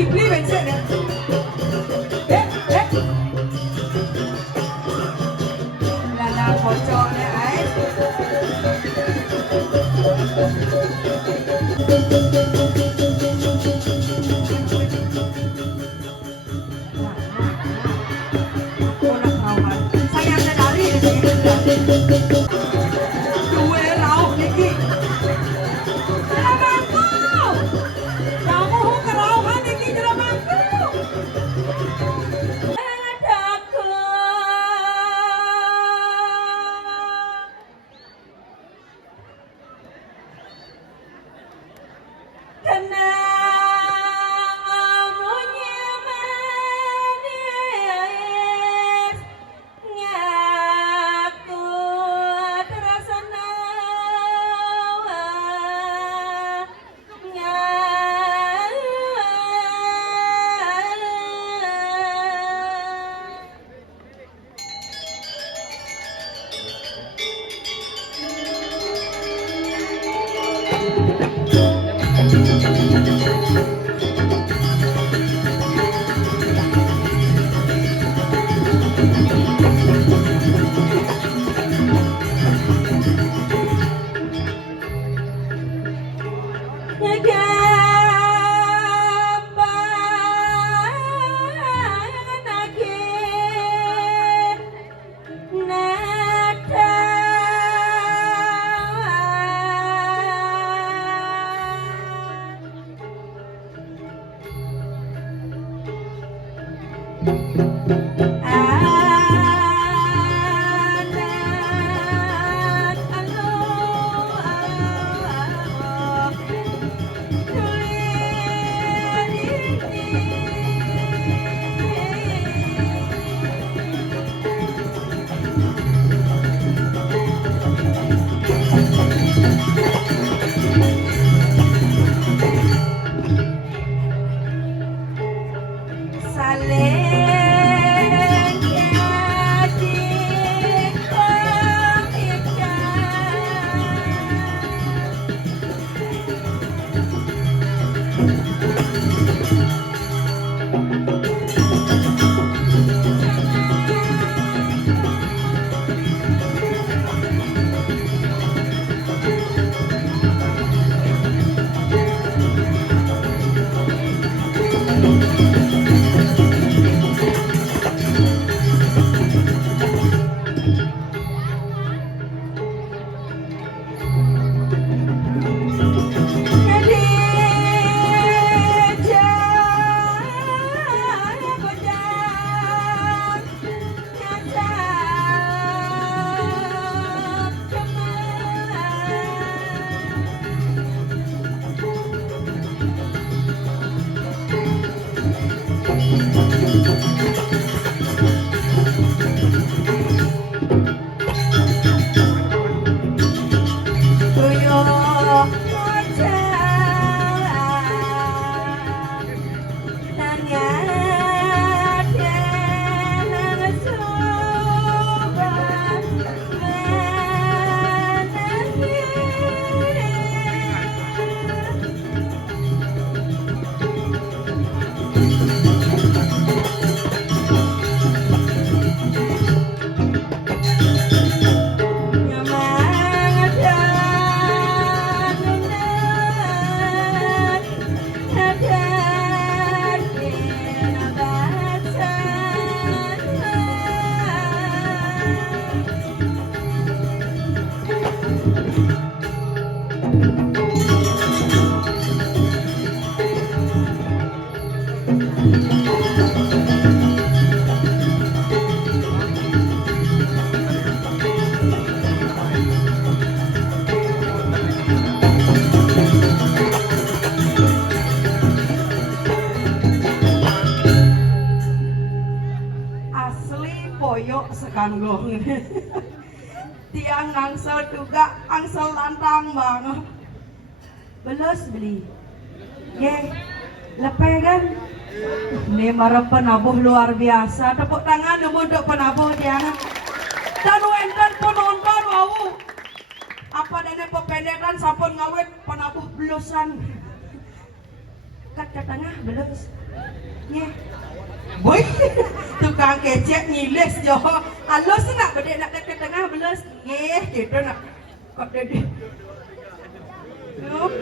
dibeli bensin ya. Lala kocoknya ay. Saya sedari dua rauh niki. Jeramanku, kamu kerauhan niki jeramanku. Sekanggong tiang angsel juga angsel lantang banget belos beli ye lepeh kan ini marah penabuh luar biasa tepuk tangan untuk penabuh dia dan wenten penonton wow apa dana pependekan sampun ngawet penabuh belosan kat ke tengah belos Nggih. Boy, tukang kecek ngilis jo. Halus nak bedek nak ke tengah belas. Nggih, gitu nak. Kok dede. Yup.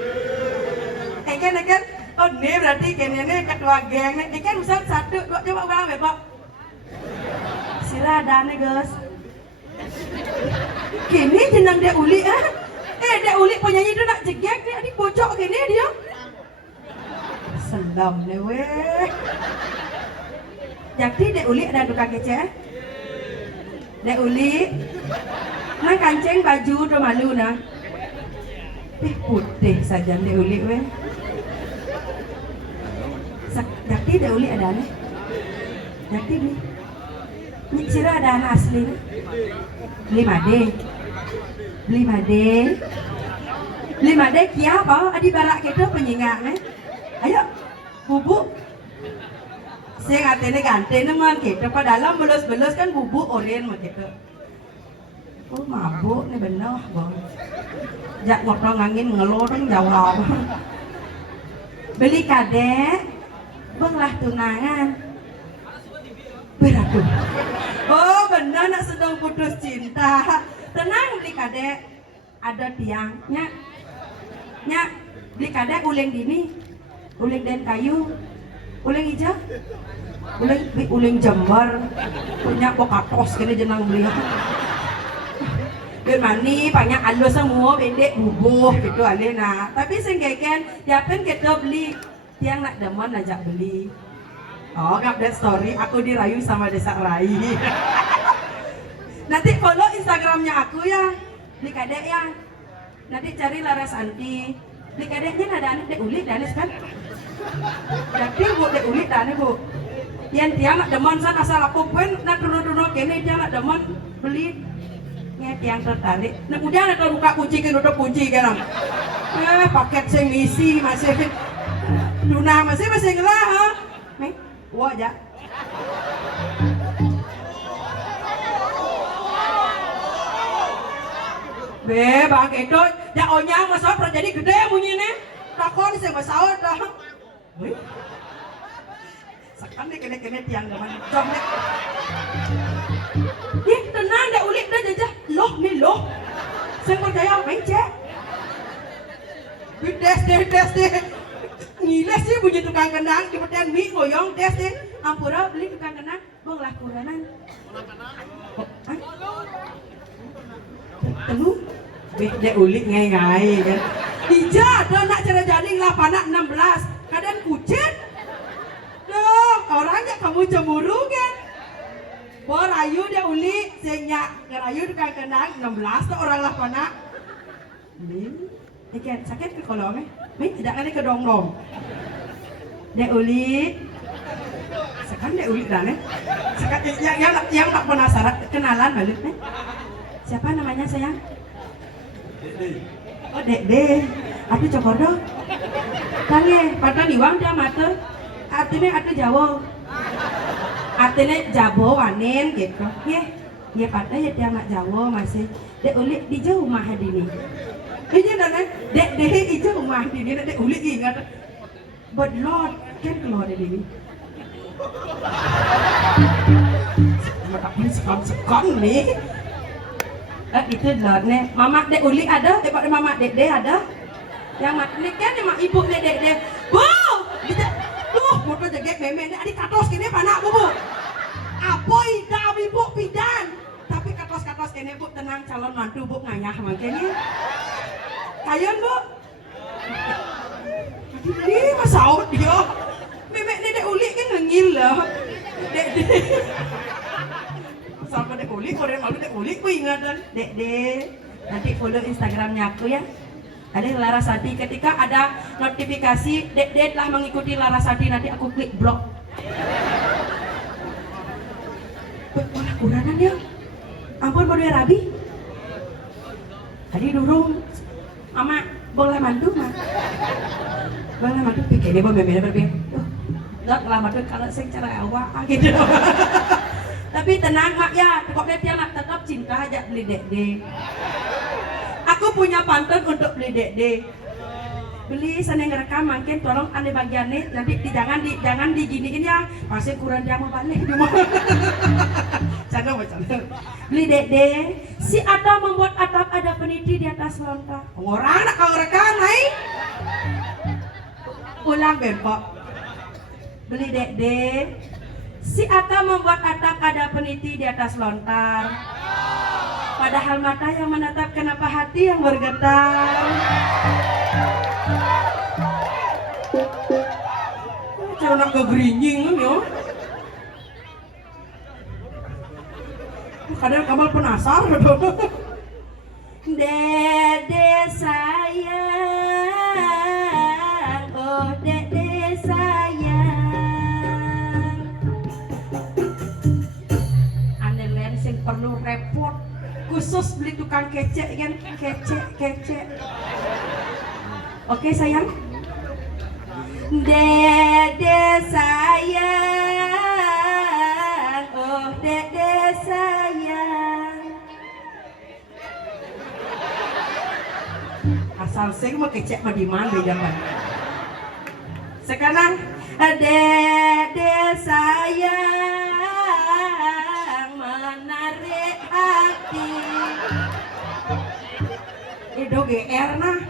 Eken. Oh, ini berarti kene ketua geng. Eken usah 1 2 coba ulang Bapak. Sira adane, Gus. Kini jenang Dek Uli ah. Dek Uli penyanyi itu nak jegek ni adik bocok kini dia. Selam le weh. Jadi Dek Uli ada tukang kece? Dek Uli, nah kancing baju udah malu nah. Putih saja Dek Uli weh. Jadi Dek Uli ada nih. Jadi nih. Ni sira ada anak asli nih. Beli made kia apa? Adi barak kita penyingak nih. Ayo, bubuk. Saya ngatene ganteng teman kita. Pada dalam belus kan bubuk oren mah kita. Oh mabuk nih bener bang. Jak ngotong angin ngelorong jawab. Beli kadek, banglah tunangan. Beratu. Oh benar nak sedang putus cinta. Tenang beli kadek. Ada tiangnya. Nya beli kadek uling dini. Uling dan kayu. Uling hijau. Uling jember. Punya bokatos kena jenang beli. Biar mani banyak alus semua pendek bubuh gitu alena. Tapi senggeken yapen kita beli tiang nak demen ajak beli. Oh, update story, aku dirayu sama Desa Rai. Nanti follow Instagramnya aku ya, Beli Kadek ya. Nanti cari Laras Anti. Beli Kadeknya ada anak Dek Uli, Danis kan? Jadi bu Dek Uli, Danis bu. Yang tiang nak demen san asal aku pun nak turun-turun kene tiang nak demen beli. Nya tiang tertarik. Nak udah nak buka kunci kan udah kunci kan? Paket sing isi masih. Luna masih ngelah, ha? Wah aja. Be bang itu ya onyang masuk terjadi gede bunyi nih. Takon sih masuk dah. Sekarang deh kene tiang gaman jam nih. Ih tenang dah ulik dah jajah. Loh nih loh. Saya percaya main cek. Des deh. Ngiles sih bunyi tukang kendang di pertian mie goyong des deh. Ampura beli tukang kendang, bang lah kuranan. Telu, Dek Uli ngai kan. Ija ada nak cara jaring lah panak 16, kadang kucet. Duh, orangnya kamu cemburu kan? Borayu Dek Uli, sehingga ngerayu tukang kendang 16 tuh orang lah panak. Ikan sakit ke kolongnya? Tidak ada ke dong-dong. Dek Uli, sekarang Dek Uli dah nih. Yang tak penasaran kenalan balik nih. Siapa namanya sayang? Oh Dek. Aku cokodo. Tange, pada diwang dia mata. Artinya aku Jawa. Artinya Jawa wanen gitu. Ya pada ya dia anak Jawa masih. Dek Uli di jauh mah hadini. Ini nana, dek itu rumah di sini, dek Uli ingat. But Lord, kan keluar dari sini. Matakin sekon nih. Itu Lord nih. Mama dek Uli ada, daripada mama dek ada. Yang ini kan emang ibu dek. Bu, bisa. Duh, motor jegek meme, adik katos kini panak bu. Apoi dah ibu pidan. Tapi katos kini bu tenang calon mantu bu ngayah makanya. Kayon bu. Ini masaut dia. Memek ni Dek Uli kan ngengil lah. Dek. Sama Dek Uli, orang malu Dek Uli, ku ingatan. Dek. Nanti follow Instagramnya aku ya. Ada Larasati. Ketika ada notifikasi Dek telah mengikuti Larasati, nanti aku klik blok. Wah kuranan dia. Ampun baru ya Rabi. Tadi durung. Mama boleh mantu mah. Boleh mantu pikir dia boleh berpikir. Enggak lah mantu kalau saya cara awak gitu. Tapi tenang mak ya, kok dia nak tetap cinta aja beli Dek. Aku punya pantun untuk beli Dek. beli sana ngerekam makin tolong ane bagiannya nanti jangan diginiin ya pasti kurang dia mau balik canda macam beli dede si Ata membuat atap ada peniti di atas lontar orang nak kau rekam hai ulang bempok beli dede si Ata membuat atap ada peniti di atas lontar padahal mata yang menatap kenapa hati yang bergetar cara nak kegerinying kan yo kadang kamal penasar dede sayang oh dede sayang anelen sing perlu repot khusus beli tukang kecek kan kecek oke sayang dede sayang oh dede sayang asal sing mah kecek mah di mana jangan sekarang dede sayang menarik hati itu GR nah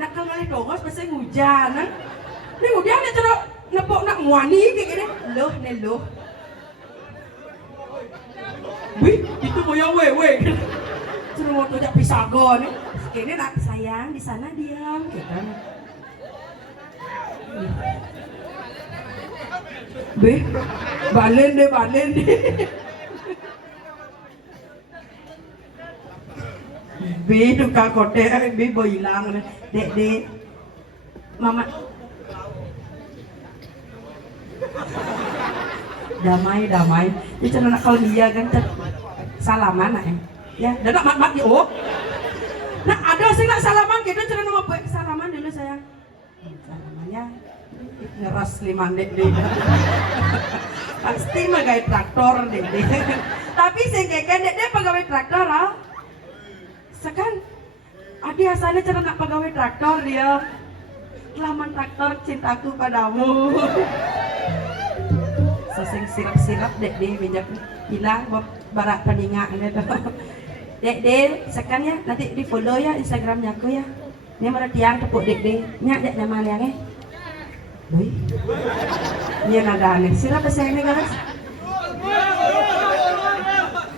nak kengali dongos pasti hujan nah ini hujan nih cerok nepok nak muani kayak gini loh nih loh wih itu mau yang wewe cerok mau tujak pisago nih kayaknya nak sayang di sana diam gitu Be, balen deh Be tukang kote, Be mau hilang dek mama damai itu cara nak kalau dia kan salaman ya dan nak mat di oh nah ada sih nak salaman kita cara nama baik salaman dulu sayang salamannya ngeras lima dek pasti mah gaya traktor dek tapi sih kayak dek pegawai traktor sekan adi asalnya cara nak pegawai traktor dia kelaman traktor cintaku padamu sesing sirap dek bijak hilang barak peninga gitu dek sekan ya nanti di follow ya Instagramnya aku ya ini mereka tiang tepuk dek nyak nama liang boy ini nada aneh sirap saya ini guys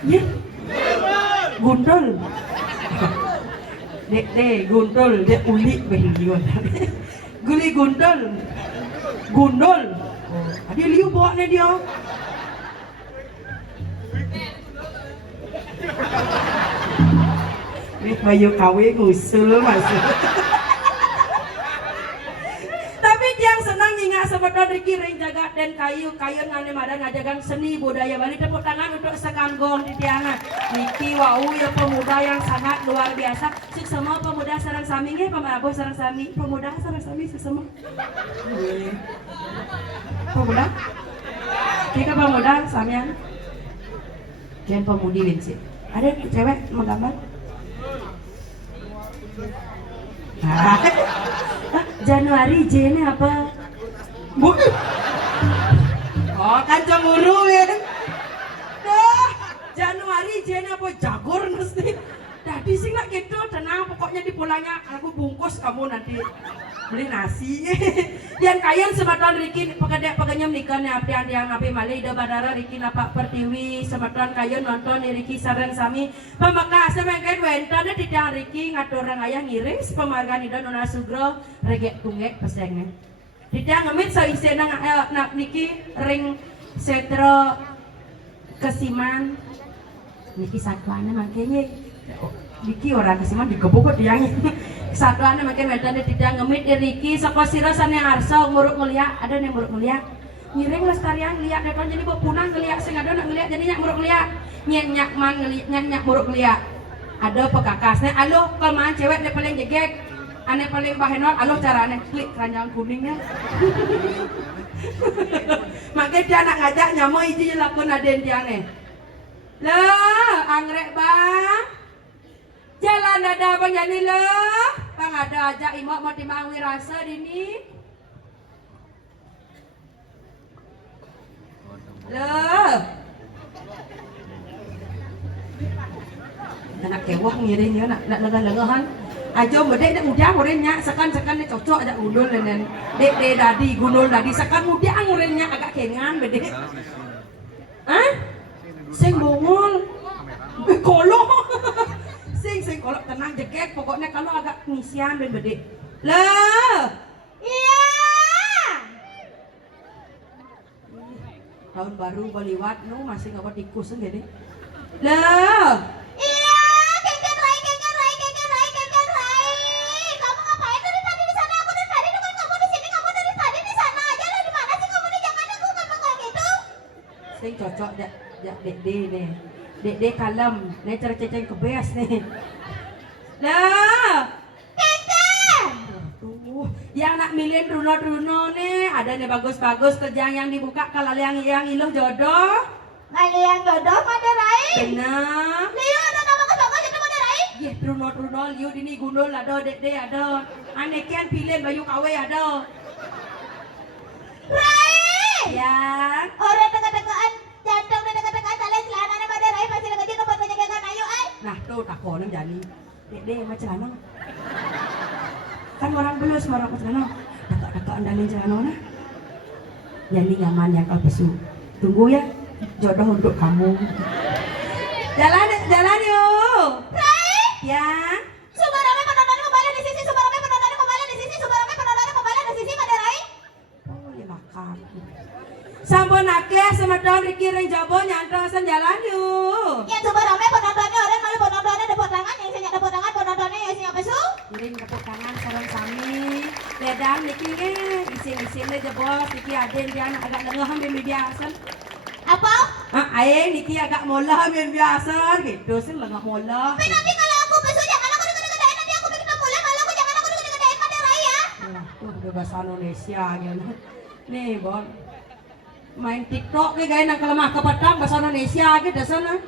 ya gundul dek gundul dek ulik behigion guli gundul dia liu bawa nih dia ini bayu kawe ngusul masuk tapi yang senang ingat sebetulnya Riki ring jaga dan kayu ngane madan ngajagang seni budaya Bali tepuk tangan untuk sekanggong di tiangan Riki wau ya pemuda yang sangat luar biasa semua pemuda sarang sami nggih pemarabuh sarang sami pemuda sarang sami semua pemuda kita pemuda samian dan pemudi bensin ada cewek menggambar Januari J-nya apa bu oh kan cemburu ya Januari J-nya apa jagur mesti tadi sih nggak gitu tenang pokoknya di pulangnya aku bungkus kamu nanti beli nasi yang kalian sebatan Riki pekerja nikah nih abdi yang api mali ida badara Riki napak pertiwi sebatan kalian nonton Riki sarang sami pemaka semengket wenta deh tidak Riki ngatur orang ayah ngiring penghargaan ida nona sugro regek tunggek pesengnya tidak ngemit soisena nak Niki ring setro kesiman Niki satuannya makanya Niki orang kesiman digebuk diangin satuannya makin wedane tidak ngemit Riki saka sirasane arsa nguruk ngeliak ada yang nguruk ngeliak ngiring lestarian ngeliak depan jadi bawa punang ngeliak sing ada nak ngeliak jadi nyak nguruk ngeliak nyak man ngeliak nyak nguruk ngeliak ada pekakasnya alo kelemahan cewek dia paling jegek ane paling bahenol alo carane klik keranjang kuningnya makanya dia nak ngajak nyamo iji lakon aden dia ane lah anggrek bang jalan ada abang jadi loh Akang ada aja imok mau timang wirasa dini. Loh. Anak kewah ngiring ya nak lengan-lengahan. Ajo mede nek mudah urenya sekan nih cocok ada undul dan dek dadi gunul dadi sekan mudah urenya agak kengan bede. Hah? Sing bongol. Kolok. Sing kolok tenang jeket pokoknya kalau agak ngisian ben bede. Lah. Iya. Tahun baru baliwat nu masih ngapa tikus gede. Lah. Sing cocok jak dek nih. Dek kalem, nih ceceng kebes nih. Lah. Keke. Tuh, yang nak milihin runo nih, ada nih bagus-bagus kerjaan yang dibuka kalau yang iluh jodoh. Kalau yang jodoh pada Rai. Benar. Liu ada nama bagus itu pada Rai. Iya, runo liu dini gundul ada dek ada. Aneh kian pilihin bayu kawe ada. Rai. Yang orang dekat-dekatan jantung dan dekat-dekatan talen celananya pada Rai masih lagi nomor penjagaan ayo ay. Nah tuh tak konem jani. Dek sama celana. Kan orang belus orang celana. Dekat-dekatan talen celana nah. Jani nyaman yang kau pesu. Tunggu ya. Jodoh untuk kamu. Jalan yuk. Rai. Ya. Subarame penonton kembali di sisi. Subarame penonton kembali di sisi. Subarame penonton kembali di sisi pada Rai. Oh ya makan. Sampun akeh semedon Riki ring jaba nyantosen jalan yuk. Ya coba rame penontonnya orang malu penontonnya depot tangan yang saya depot tangan penontonnya ya sing apa su? Ring depot tangan sareng sami. Bedang Niki ge isin-isinnya jebos Niki aden dia agak lengahan ben biasa. Apa? Aing Niki agak molah ben biasa gitu sih lengah molah. Tapi nanti kalau aku besok jangan aku deket-deketin nanti aku bikin molah kalau aku jangan aku deket-deketin pada Raya. Tuh udah bahasa Indonesia gitu. Nih, Bon. Main TikTok ke gaya nak kelemah kepetang bahasa Indonesia ke dasarnya.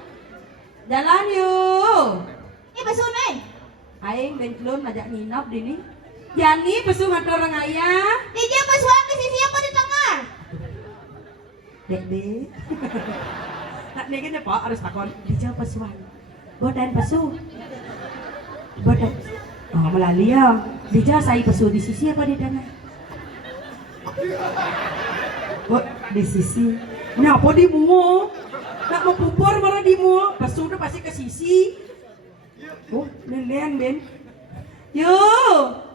Jalan yuk. Ini besu nih. Aing bentlun ajak nginap dini. Jani besu ngatur orang ayah. Dia besuan ke sisi apa di tengah? Dek. Nak nih gini Pak harus takon. Dia besuan. Bodan besu. Bodan. Oh melali ya. Dia saya besu di sisi apa di tengah? Oh, di sisi. Kenapa di muo? Nak mau pupur malah di muo. Pas sudah pasti ke sisi. Oh, lilian Ben. Yo.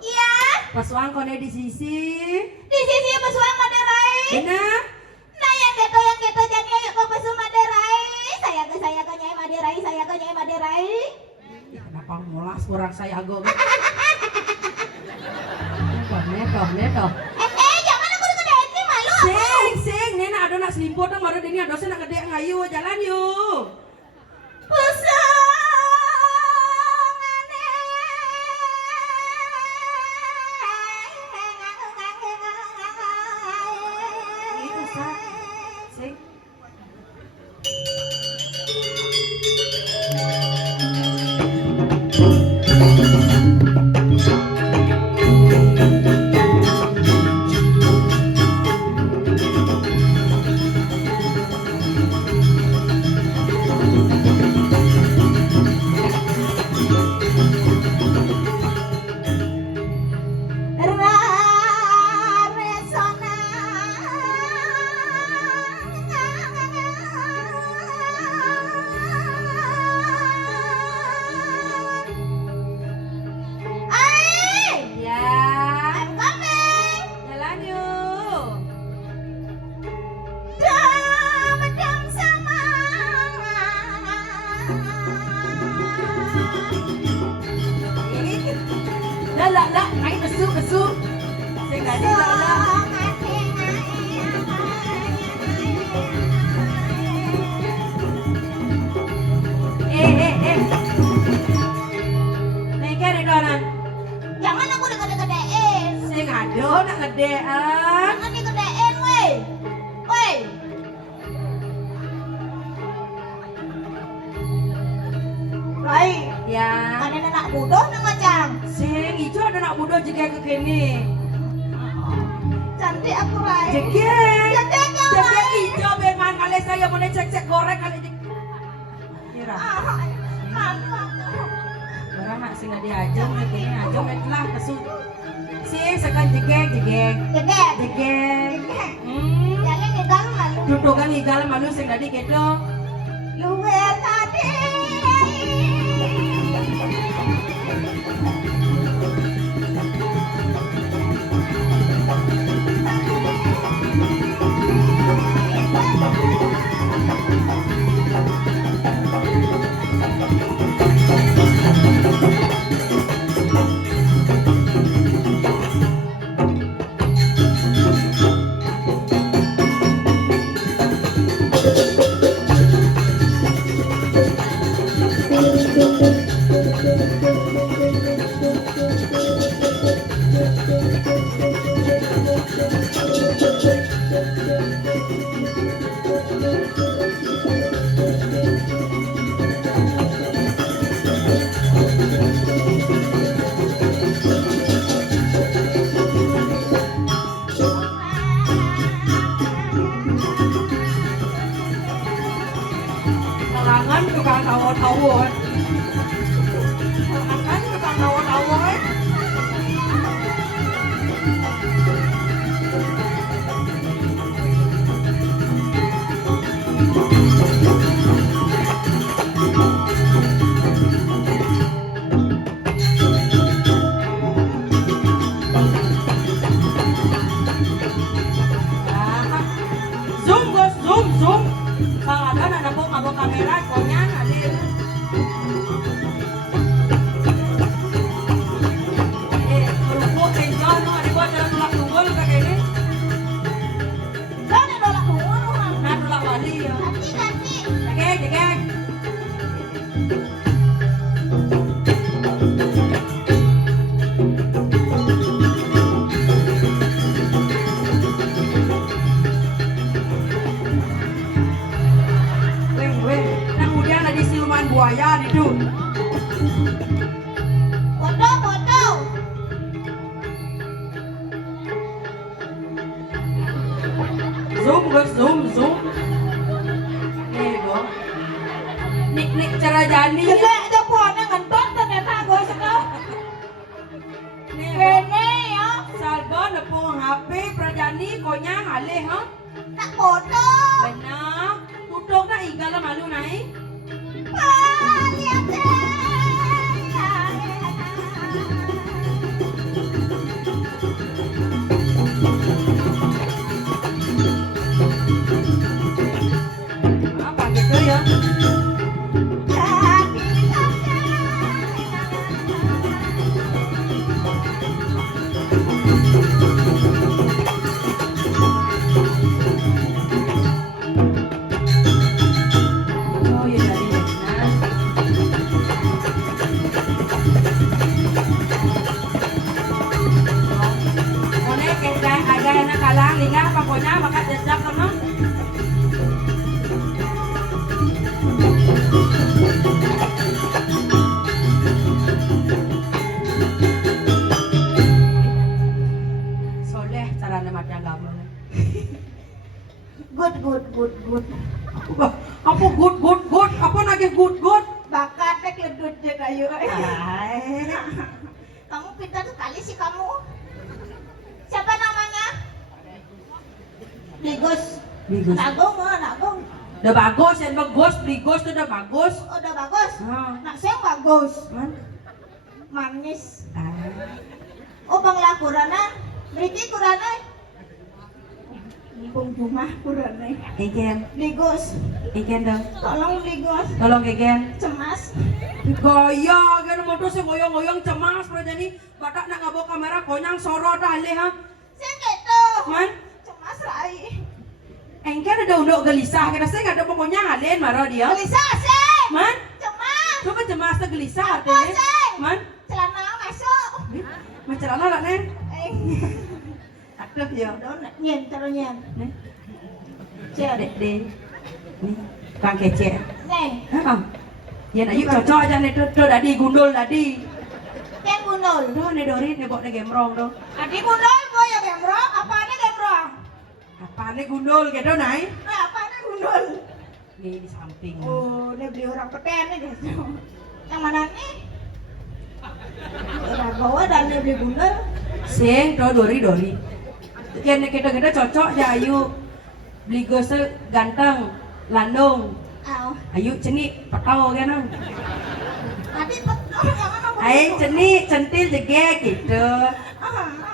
Iya. Pasuang kone di sisi. Di sisi pasuang Maderai. Benar. Nah yang gitu jadi ayo ke pasu Maderai. Saya ke nyai Maderai. Saya ke nyai Maderai. Kenapa mulas orang saya agak. Neto. Sing, nena ada nak selimput dong, baru ini ada saya nak gede ngayu, jalan yuk. Sing. Lah, ayo besu. Sing tadi lah. Nih kene donan. Jangan aku deket-deketin. Sing ado nak gedean. Jangan dikedein weh. Weh. Rai. Ya. Ada nak nak bodoh nang macam. Sing ijo ada nak bodoh jika ke kene. Cantik aku rai. Jegek. Jegek ya, Jegek Rai. ijo ben man kali saya mau cek-cek goreng kali jek. Kira. Malu aku. Barang nak sing diajong kene ajong telah kesu. Sing sekan jegek. Jegek. Jegek. Jalan di dalam malu. Dudukan higal malu sing tadi kedo. Luar tadi. Kalangan tukang tawo-tawo. Kalangan tukang tawo-tawo. Zoom bos, zoom. Kalau ada mabok kamera, konyan alir. Kerupuk enjol, no, ada buat jalan tulak tunggul kayak gini. Kan ada lah kumur. Nah, tulak wali ya. Ganti. Jegek. Weh. Nah, kemudian ada siluman buaya itu. Bodoh. Zoom bos, zoom. Nih, go. Nik cara jani. Jelek aja pohonnya ngentot ternyata gue sedang. Nih, go. Kene ya. Salba nepung HP prajani konyang alih ha. Nak bodoh. Benar. Tutup dah igal malu naik. Lihat deh. Apa gitu ya? Oh ya dari Vietnam. Kone kita ada enak kalang liga pokoknya makan jejak sama. Soleh cara nematnya gambar. Good. Apa good? Apa lagi good? Bakatnya keledut je kayu. Hai. Kamu pintar sekali sih kamu. Siapa namanya? Ligos. Nagong. Udah bagus, yang bagus, Brigos tuh udah bagus. Udah bagus. Ah. Nak saya bagus. Man? Manis. Ah. Oh bangla kurana. Beriti kurana. Bung Jumah kurana. Iken dong. Tolong Ligos. Tolong Iken. Cemas. Gaya, kan motor sih goyang-goyang cemas, bro jadi batak nak ngabok kamera konyang sorot dah alih ha. Saya gitu. Man, Cemas rai. engken ada unduk gelisah, kira saya nggak ada pokoknya alin marah dia. Gelisah sih. Man, Cemas. coba cemas tuh gelisah Apa artinya. sih? Man, Celana masuk. macam mana lah nen? Eh. Aduh ya. Don nyen terus nyen. Nih, Cek. dek. Nih, kang kece. Nih. Hah? Ya nak yuk cocok aja nih tuh tadi gundul tadi. gundul. Doh ne Dori ne bok ne gemrong doh. Adi gundul boy ya gemrong, apane gemrong? Apane gundul gitu nai? Apane gundul? Nih di samping. Oh, ini beli orang peten nih guys. Yang mana nih? Orang bawa dan dia beli gundul. Sing doh Dori. Kene kita cocok ya ayu. Beli gose ganteng, landung. Aw, Ayu ceni petau kan? tadi betul yang mana? Aing ceni centil jegek gitu.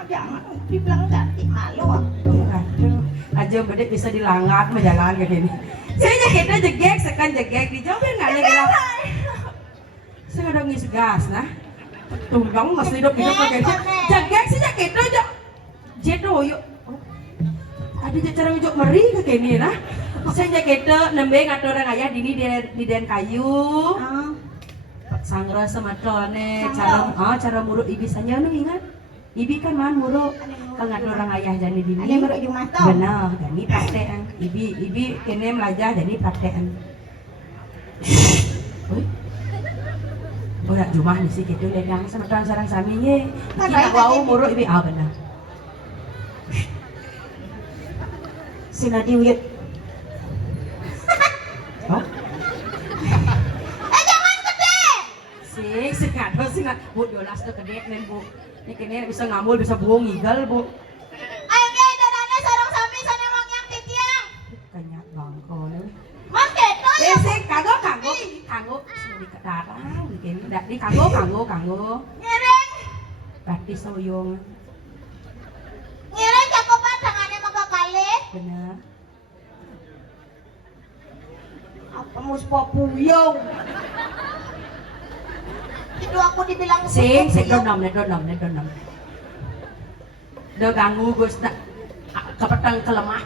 Jangan dibilang cantik malu. Aduh, aja bedek bisa dilanggar mah jalan kayak gini. Saya kita jegek sekan jegek dijawabin nggak ya? Saya ada ngisi gas nah. Tunggang masih hidup pakai jegek sih kita aja. Jedo yuk. Ada cara ngejuk meri kayak gini nah. Saya kita nembe ngatur orang ayah dini di den kayu. Sangra sematone cara muruk ibi saja nu ingat. Ibi kan man muruk. Kalau ngatur orang ayah jadi dini. Ada muruk Jumat tuh. Benar, jadi praktekan. Ibi kene melajah jadi praktekan. Oh, Jumah nih sih gitu legang sama tuan sarang saminya. Kita bau muruk ibi benar. Sinadi wiyut. Oh, Jangan gede. sing bu dolas tuh gede nen bu. Ini kene bisa ngamul bisa buang igal bu. Ayo guys, dadane sarung sami sana mang yang titiang. Kanyak bangko nih. Mang keto ya. Sing kanggo di kedarang mungkin di kanggo. Ngiring. Berarti soyong. Ngiring cakupan tangannya maka kali. Benar. Apa muspo puyung. Itu aku dibilang Sing puyung. donom. Do ganggu Gus nak kepetang kelemah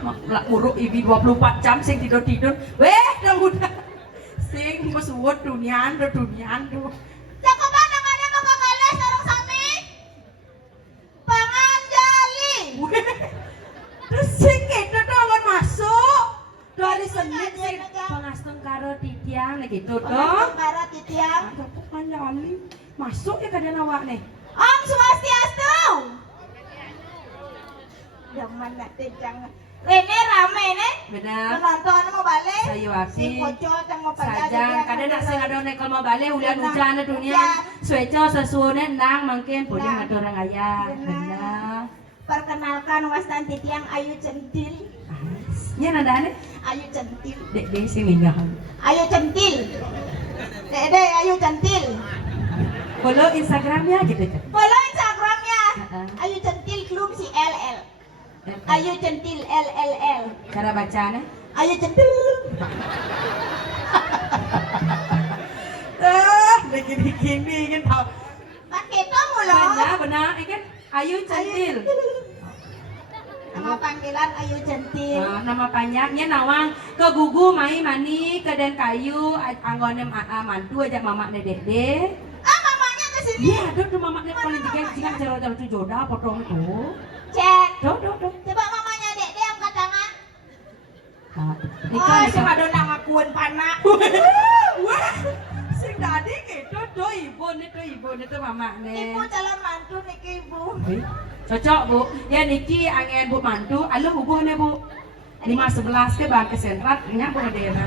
muruk ibi 24 jam sing tidur. Weh, dah udah. Sing bos wot dunian do. Cakupan tangannya maka kali sarung sami. Panganjali. Terus sing itu dongan masuk. Dari senit sing pangastung karo titiang gitu dong. Karo titiang. Bukan jali. Masuk ya ke awak nih. Om Swastiastu. Zaman nanti jangan. Rene rame nih. Benar. Penonton mau balik. Sayuasi. Si pocot yang mau Sajang kadang nak sing ada nekel mau balik hujan na dunia. Sueco sesuune nang mungkin puding ngatur orang ayah. Benar. Perkenalkan Wastan Titiang Ayu Centil. Ya nada aneh. Ayu Centil. Dek sing minggahan. Ayu Centil. Dede Ayu Centil. Follow Instagramnya gitu kan. Follow Instagramnya. Ayu Centil Klum si LL. Ayu Centil LLL. Cara bacanya? Ayu Centil. Gini kan tau. Kan kita mulu. Benar, ikan Ayu Centil. Nama panggilan Ayu Centil. Nama panjangnya nawang ke gugu mai mani ke den kayu anggone mantu aja mamak ne dede. Mamanya ke sini. Iya, tuh mamaknya paling jika cara tu jodoh potong tuh. Cek. Do. Coba mamanya Dede angkat tangan. Nikah Si Madonna ngakuin panak. Wah, sing tadi gitu tuh ibu nih mamak nih. Ibu calon mantu niki ibu. Cocok bu, ya Niki angen bu mantu, alo hubungannya bu 511 ke bang kesentrat, nyak bu ngedena.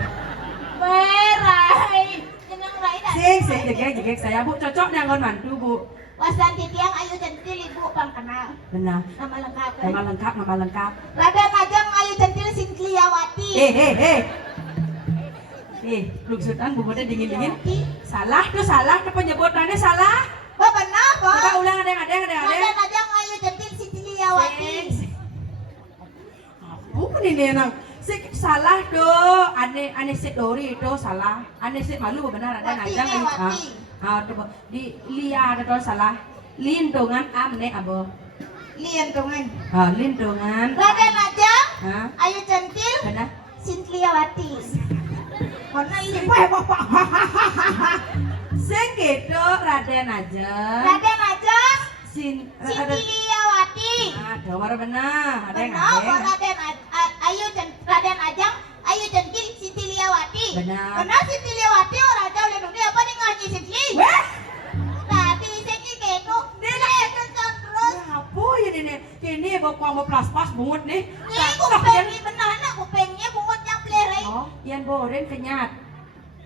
Berai, jeneng rai dah. Sing jegek saya bu, cocok nih anggon mantu bu. Wastan Titiang Ayu Centil ibu pang kenal. Benar. Nama lengkap. Nama lengkap. Raden Ajeng Ayu Centil Sintiawati. Lungsutan bu mode dingin. Salah tuh penyebutannya salah. Oh benar kok. Coba ulang ada. Raden Ajeng Ayu Centil Sintiawati. Apa ini nang? Salah tuh, ane si Dori itu salah, ane si malu benar ada najang ini. Coba di Lia ada tuh salah, lindungan amne abo. Lindungan. Lindungan. Raden Ajeng Ayu Centil Benar. Sintiawati. Mana ibu bapak? Sing gitu Raden aja. Raden Ajeng Sintiawati. Domar benar. Raden Ajeng Ayu Centil Sintiawati. Benar. Benar Sintiawati orang jauh le dunia apa nih ngaji Sintili? Wah, Tadi sing iki ketu. ni bawa kuang bawa pas bungut nih. Nih kuping ni benar nak kupingnya bungut yang pelere. Oh, yan boren kenyat.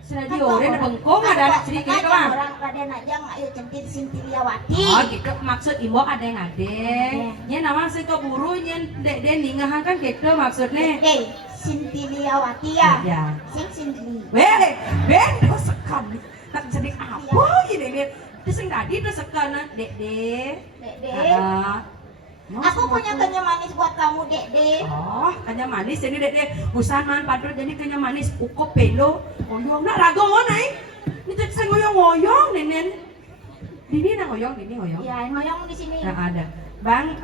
Sudah dioren bengkong ada anak sedikit doang. Orang Raden Ajang ayo centil Sintiliawati. Oh gitu maksud ibu ada yang ada. Nya nama si keburu nya dek ningahan kan gitu maksudnya. Dek Sintiliawati ya. Ya. Sing Sintili. Weh, bendo sekali. Tak sedih apa ini nih. Itu sing tadi itu sekali dek. Dek. Aku punya kenyam manis buat kamu, Dek. Oh, kenyam manis ini Dek. Busaman padro jadi kenyam manis uko pelo. Oyong nak rago nai. Ini jadi saya ngoyong nenen. Dini nak ngoyong. Ya, ngoyong di sini. Nah, ada. Bang,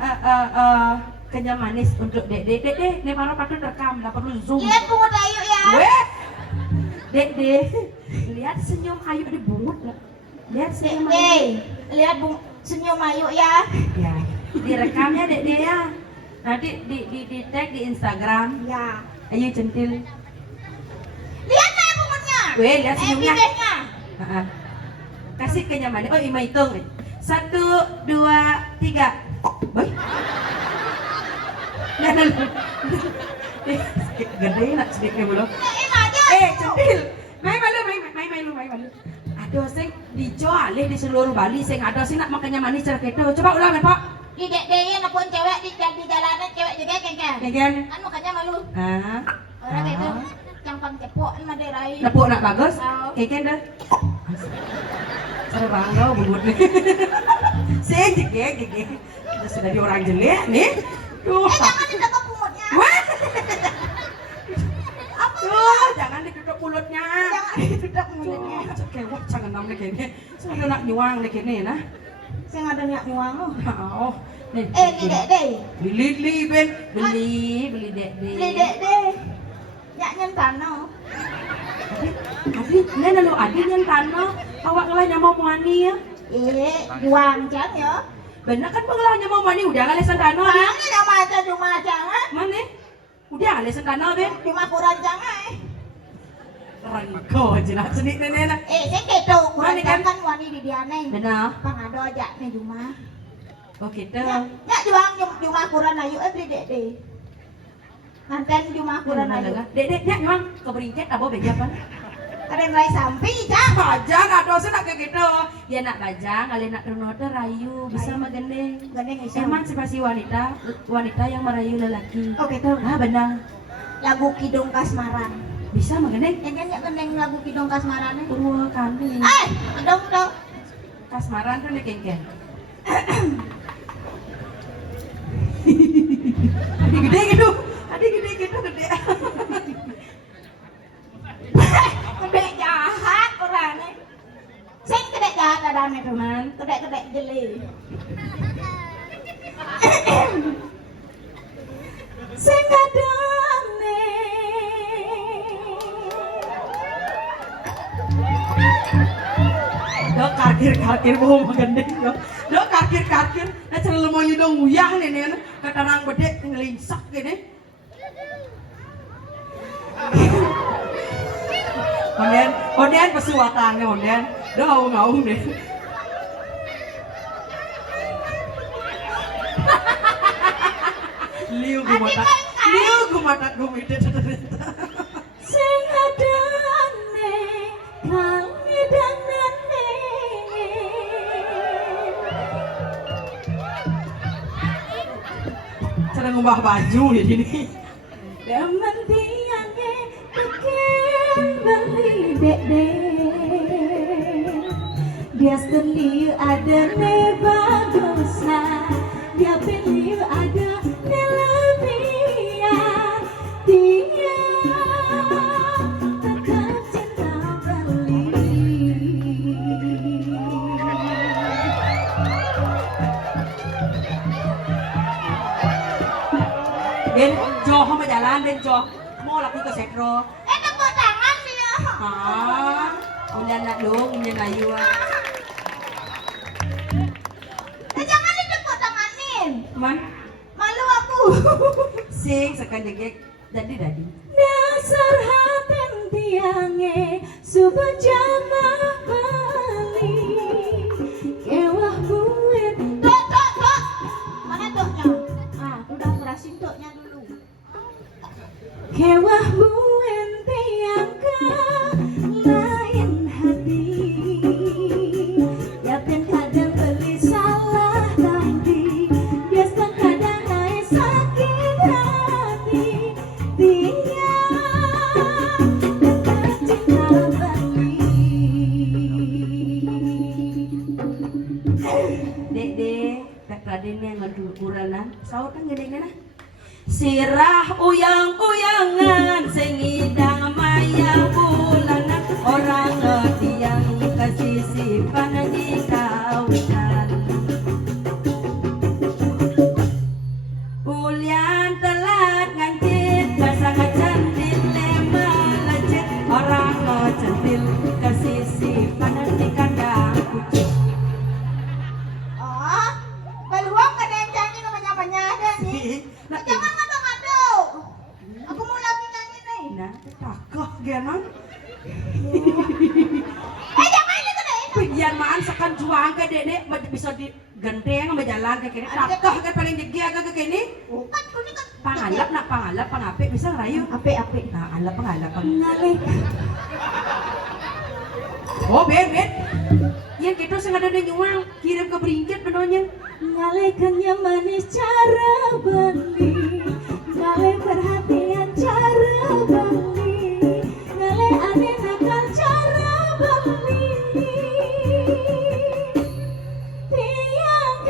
kenyam manis untuk Dek. Nih para padro rekam, nggak perlu zoom. Lihat bungut ayu ya. Weh, Dek. Lihat senyum ayu di bungut nggak? Lihat senyum ayu. Dek, lihat senyum ayu ya. Ya. Direkamnya Dek ya. Nanti di tag di Instagram. Ya. Ayo centil. Lihat saya bungutnya. Weh, lihat senyumnya. Evidentnya. Kasih kenyamanan. Oh, Ima hitung. 1, 2, 3. Woi. Gede nak sedikit belum. Aja. Centil. Main malu. Aduh, sing dijual di seluruh Bali. Sing ada sih nak makannya manis cerita itu. Coba ulang, Pak. Di Dek napun cewek di jalanan cewek juga kengkeng. Kengkeng. Kan mukanya malu. Orang kayak itu cangkang cepok maderai. Nepuk nak bagus. Kengkeng dah. Serang dah bungut nih. Saya gege. Sudah di orang jelek nih. Tuh. Jangan ditutup mulutnya. Wah. Apa? Tuh, jangan ditutup mulutnya. Jangan ditutup mulutnya. Kewak jangan nam nih kayaknya. Saya nak nyuang nih kayaknya nah. Saya nggak ada niat nyuang loh. Oh. Nih. Di Dek. Beli Ben. Beli Dek. Di Dek. Nyak nyentano. Adi, nena lu adi nyentano. Awak ngelah nyamau muani ya. Juang jang ya. Bener kan pengelah nyamau muani udah ngalih sentano dia. Ini nama aja cuma jangan. Mana? Udah ngalih sentano Ben. Cuma kurang jangan. Rengko jenak sedih nena. Saya keto kurang Mana kan? jangan wani di diane. Benar. Pangado aja nih cuma. Oh gitu. Nyak juang cuma kurang ayu beli Dek. Nanten cuma kurang ayu. Dek nyuang keberingket abo beja pan. Karen rai sampai cak. Bajang ada sih nak kayak gitu. Ya nak bajang, kali nak runote rayu bisa magendeng. Gandeng bisa. Emang sifat wanita yang merayu lelaki. Oh gitu. Ah benar. Lagu Kidung Kasmaran. Bisa magendeng. Nyak gandeng lagu Kidung Kasmaran. Purwa kami. Kidung dong. Kasmaran tuh nih kengken. Adi gede gitu. Kedek jahat orangnya. Sing kedek jahat adane teman. Kedek jeli. Sing adane. Do karkir bohong magendeng do. Do karkir. Nah cara lemoni dong uyah nih katarang bedek ngelingsak gini. Onden pesuwatannya onden. Do ngaung deh. Liu gumatak gumite. Sing adane kang danane. Cara ngubah baju ya gini. Demen tiange bikin beli Dek. Dia sendiri ada bagusan. Dia pilih ada lebihnya. Dia tetap cinta beli. Ben Jo sama jalan Ben Jo. Mau lagi ke sekro. Tepuk tangan dia. Udah nak dong, ini ayu. Jangan ditepuk tanganin. Man, Malu aku. sing sekandegek jadi dadi. Dasar haten tiange subah jamah bali. Kewah buit. Tok. Mana toknya? Kewahmu ente yang lain hati. Yakin kadang beli salah tadi. Biasa kadang naik sakit hati. Dia cinta balik. Dek, Kak Raden yang ngedukuranan, sahur kan gedenya nah. Sirah uyang-uyangan, sengidang maya bulanan, orang ngetiang kesisipan dikawinkan. Ulian telat ngancit, pasangan cantik lema lejit, orang ngecentil kesisipan di kandang kucing. Oh, peluang ada yang nyanyi namanya ada nih. Jangan ngadu-ngadu. Aku mau lagi nyanyi nih. Nah, takut genon. Jangan ini kena ini. Pian maan sekan juang ke dene bisa digenteng sama jalan ke kene. Takut kan paling jegi agak ke kene. Bukan, ini kan Pangalap nak pangalap pangapik bisa ngerayu. ape. Nah, alap pangalap Ngalih. Oh, ben. Yang kita sengaja ada nyuang kirim ke beringkit benonya. Ngalihkannya manis cara beli. Ngalih perhatian cara beli. Ngalih aneh nakal cara beli. Tiang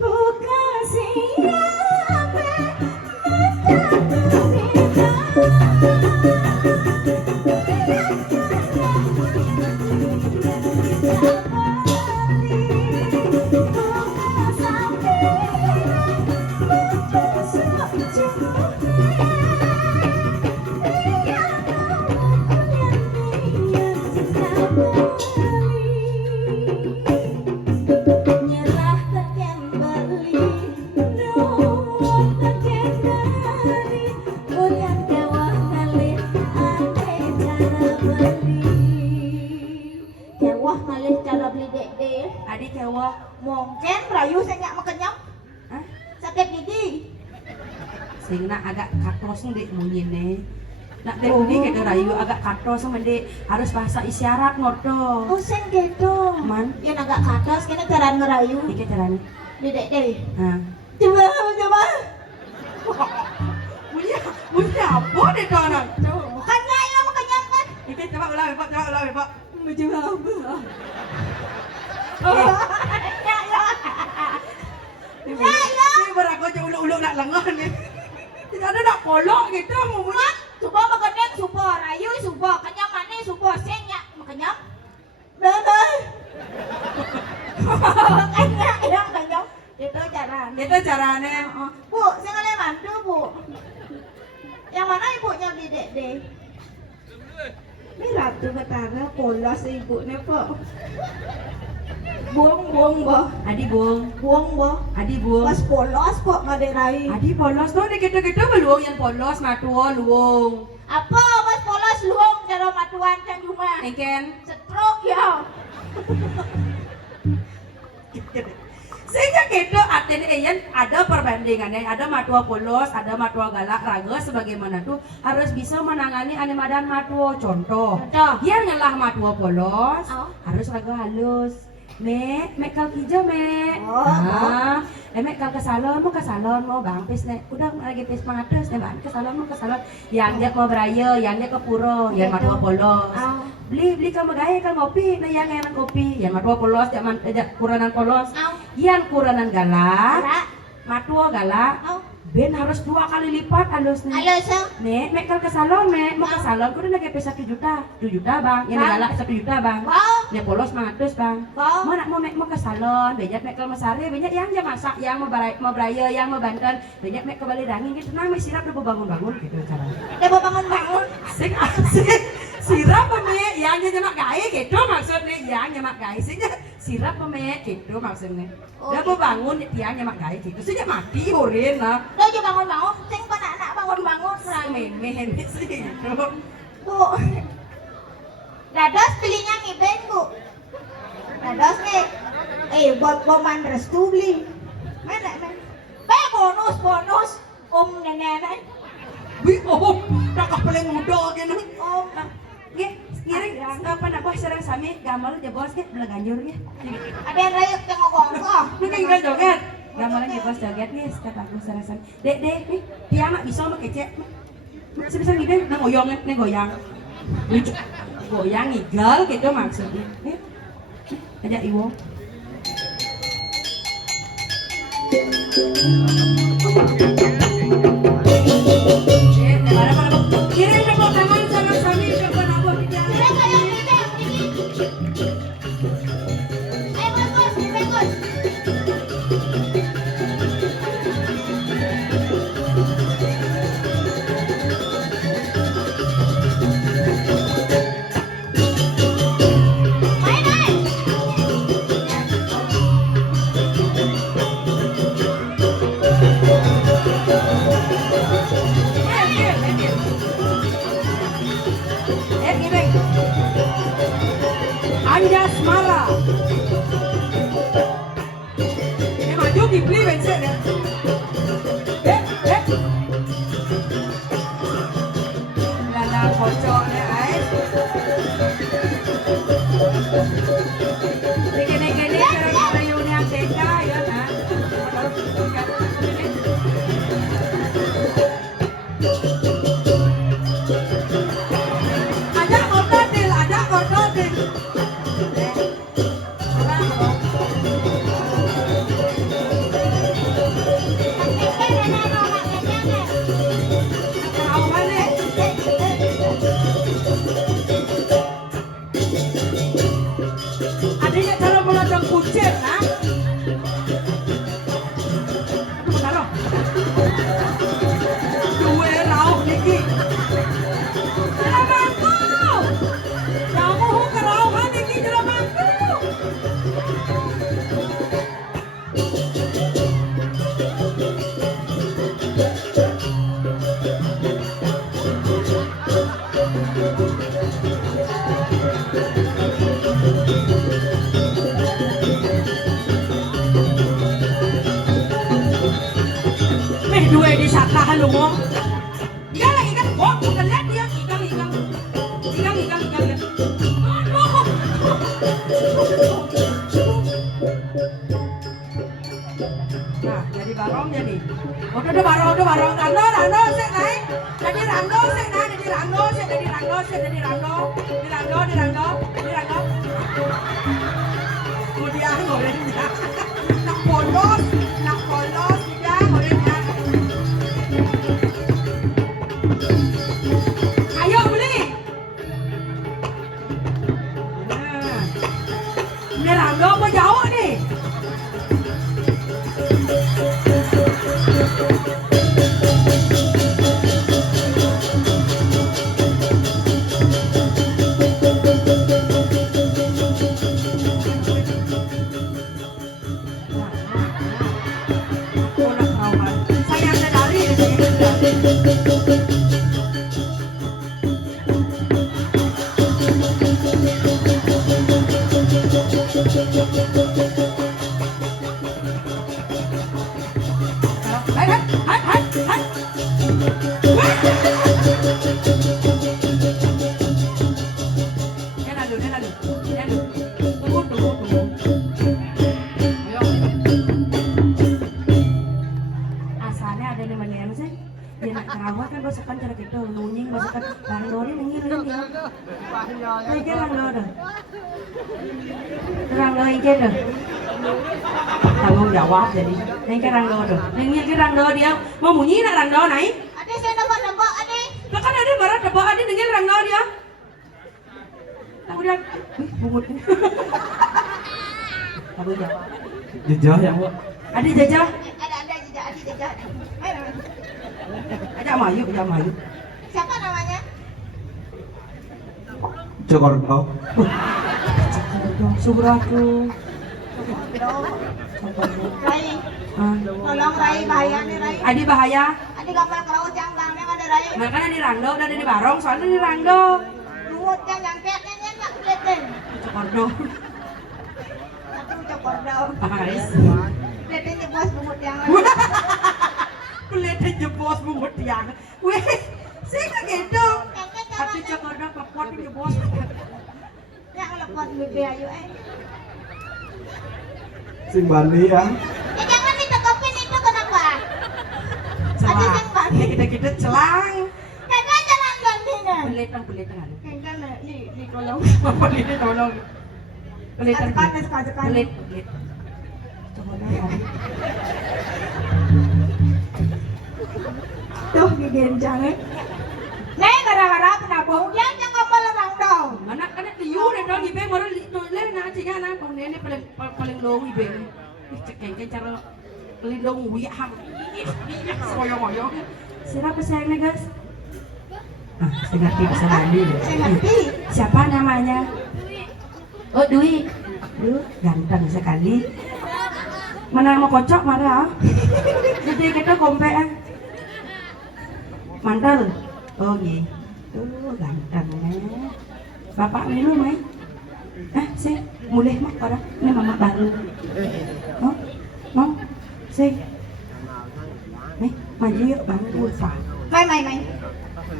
bukan siapa nyerah teken beli nuwun teken dari ulian kewah ngalih ane cara beli kewah ngalih cara beli dek Adik kewah. mungkin rayu saya nggak makenyam Hah? sakit gigi Sehingga agak katos dek mungkin nih. Nak dek ini kita rayu agak katos sama dek harus bahasa isyarat ngoto. oh sen gitu Man, yang agak katas kena cara ngerayu iki caranya. di dek Nah. coba Punya apa deh kanan? bukannya yang makenyam kan Iki coba ulang, Pak. Coba ulang, Pak. coba apa Ini berago je uluk-uluk nak lengan ni. Tidak ada nak polok gitu mau punya. Supo makenyam supo rayu supo kenyam mana supo senya makenyam bener makanya yang kenyam itu cara Itu caranya. bu saya kalian mantu bu yang mana ibunya di dek ini Ratu Betara polos ibunya pak buang bah Adi buang, bah adi buang. pas polos kok ngaderai Adi polos tuh ni kita beluang yang polos matua luang. apa mas polos luang cara matuan kan cuma Ikan. stroke ya Sehingga kita ada perbandingannya, ada matua polos, ada matua galak raga sebagaimana tuh harus bisa menangani animadan matua. Contoh, dia ngelah matua polos, harus raga halus. Mek kal hijau mek. Mek kal ke salon mau bang pis nek. Udah lagi pis pangatus nek bang ke salon. Yang dia mau beraya, yang dia ke puro, yang matua polos. Beli ke megaya ke ngopi, nah yang enak kopi, yang matua polos, zaman kuranan polos. Yang kuranan galak, matua galak. Ben harus 2 kali lipat halusnya. halus Mek kal ke salon mau ke salon kudu lagi pis 1 juta bang, yang galak 1 juta bang. Ya polos 500 bang. Mau nak mau ke salon, banyak mek kal mesare, banyak yang masak, yang mau beraya, yang mau banten, banyak mek ke Bali Danging gitu. Nah, sirap udah bangun gitu caranya. dia mau bangun Asik. Sirap mek yang nyemak gawe gitu maksudnya, yang nyemak gawe sirap mek gitu maksudnya. Dia mau bangun yang nyemak gawe gitu. Sih mati horen nah. dia juga bangun sing anak bangun Meme sih gitu. bu Boman restu beli. Mana men? Bonus nenek. Dah paling muda gini. Nggih, ngiring apa nak bos sareng sami gamal je bos ge belah ganjur ge. Ada yang rayuk tengok gongko. Nu tinggal joget. Gamal je bos joget nih kata aku sareng sami. Dek, nih, dia mak bisa mak kece. Sebisa gitu nang goyang nih goyang. Goyang igal gitu maksudnya. Ajak iwo. Kirim tepuk tangan sareng sami coba nabo kita. Kira kayak gitu yang ini. Ayo bos, bos. Anjasmara. Maju dibeli bensin ya. Lala kocoknya ais. Dikene-kene reuni yang TK ya nah. Ada kordotil. Adanya cara meladang kucing, nah. Aduh, taruh. Dua rauh niki. Jelamangku. Kamu kerauhan niki jelamangku. Dua di sakahan lu ngomong. Ikan lagi kan, bukan lihat dia ikan. Nah, jadi barong jadi. Udah barong. Rando sik naik. Jadi rando sik naik, jadi rando. Kemudian gorengnya. Nak polos dia gorengnya. Ayo beli. Nah. Ini rando apa jauh nih? Saya ada dari di sini. Asalnya ada yang mana sih? Dia nak terawat kan basukan cara gitu, nunying basukan rangdo dia nengir kan dia. Ini kan rangdo dah. Rangdo ini dah. Tanggung jawab jadi. Ini kan rangdo dah. Nengir kan rangdo dia. Mau bunyi nak rangdo naik? Ade saya nebak ade. Lah kan ada marah debak ada nengir rangdo dia. Kemudian, bungut. Tanggung jawab. Jejah ya, Bu. Ada jajah. Ada jejak. Ayo. Ajak Mayu. Siapa namanya? Jokordo. Subraku. Rai. Tolong Rai, bahaya nih Rai. Adi bahaya. Adi kapal ke laut yang bangnya ada Rai. Makanya di Rangdo, udah ada di Barong, soalnya di Rangdo. Luwut yang nyangketnya nyenyak liatin. Cokordo. Satu kordau. Ais. Dede nyebos bumut yang Kulit jebos bungut tiang. Weh, saya kagedo. Hati cokoda papot jebos. yang lepot gede ayo Sing bani ya. jangan ditekopin itu kenapa? Celah. Ada sing bani. Kita celang. Kakak jangan gantinya. Pelit tengah. Kakak di kolong. Apa ini tolong. Pelit Sekan. Pelit. Cokoda. Tuh digenjang Neng gara-gara penabung yang jangan melerang dong. Anak kan tiu deh dong ibe baru tulen na cinya na kung nene paling low ibe. Cekeng cara lindung wi ham. Soyong-soyong. Siapa sayangnya guys? Ah, saya ngerti bisa mandi. Saya ngerti. Siapa namanya? Oh, Dwi. Ganteng sekali. Mana mau kocok marah? Jadi kita kompe mantel. Oh gitu, ganteng Bapak minum mai? Sih, mulai mah pada ini mama baru. Oh, mau? Sih. Nih, maju yuk bang Ulfa. Mai.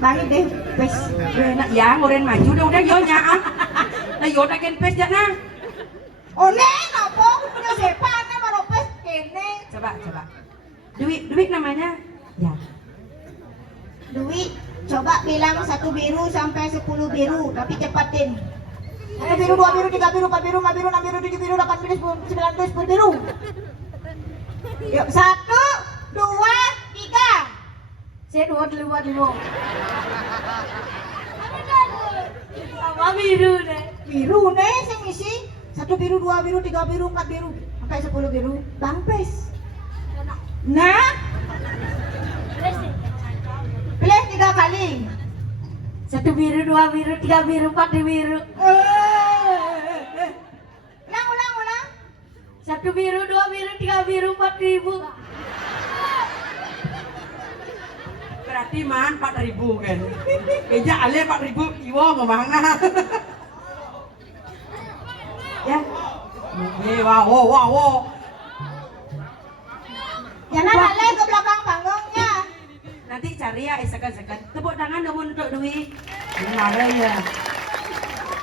Bang deh, pes. Nak ya, ngoren maju udah yo nyaang. Nah yo tak ken pes na. Oh neng, apa? Udah sepan nih baru pes kene. Coba. Dwi namanya? Ya. Dwi, coba bilang 1 biru sampai 10 biru, tapi cepatin. 1 biru, 2 biru, 3 biru, 4 biru, 5 biru, 6 biru, 7 biru, 8 biru, 9 biru, 10 biru. Yuk, 1, 2, 3. Saya 2 dulu. Sama biru deh. Biru nih, sing isi 1 biru, 2 biru, 3 biru, 4 biru, sampai 10 biru. Bang Pes. Nah. Pilih 3 kali. 1 biru, 2 biru, 3 biru, 4 biru. Ulang. 1 biru, 2 biru, 3 biru, 4 ribu. Berarti man 4.000 kan. Keja ale 4.000 iwo mamangna. Ya. Wow. Jangan balik ke belakang panggungnya. Nanti cari ya sekan. Tepuk tangan dong untuk Dwi. Mana ya?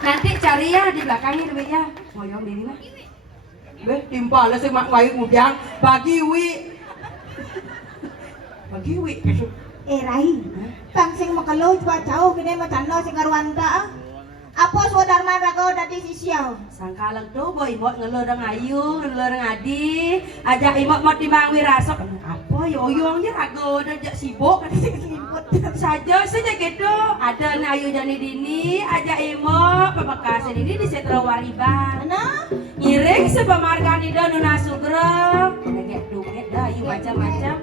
Nanti cari ya di belakangnya Dwi ya. Moyong diri mah. Weh timpal lah semak wae ngujang bagi wi. Rai, bang sing makalo jauh jauh gini macano sing karwanda. Apa Swadarman rago dadi sisiau? Sangkalang tuh boy imot ngeloreng ayu, ngeloreng adi, ajak imot mau timbang wirasok. Apa yoyongnya rago udah jak sibuk kan sibuk saja gitu. Ada ayu jani dini, ajak imot pepekasan ini di Setro Wariban. Mana? Ngiring sepemarkan ida nuna sugrem. Ada gitu, ada ayu macam-macam.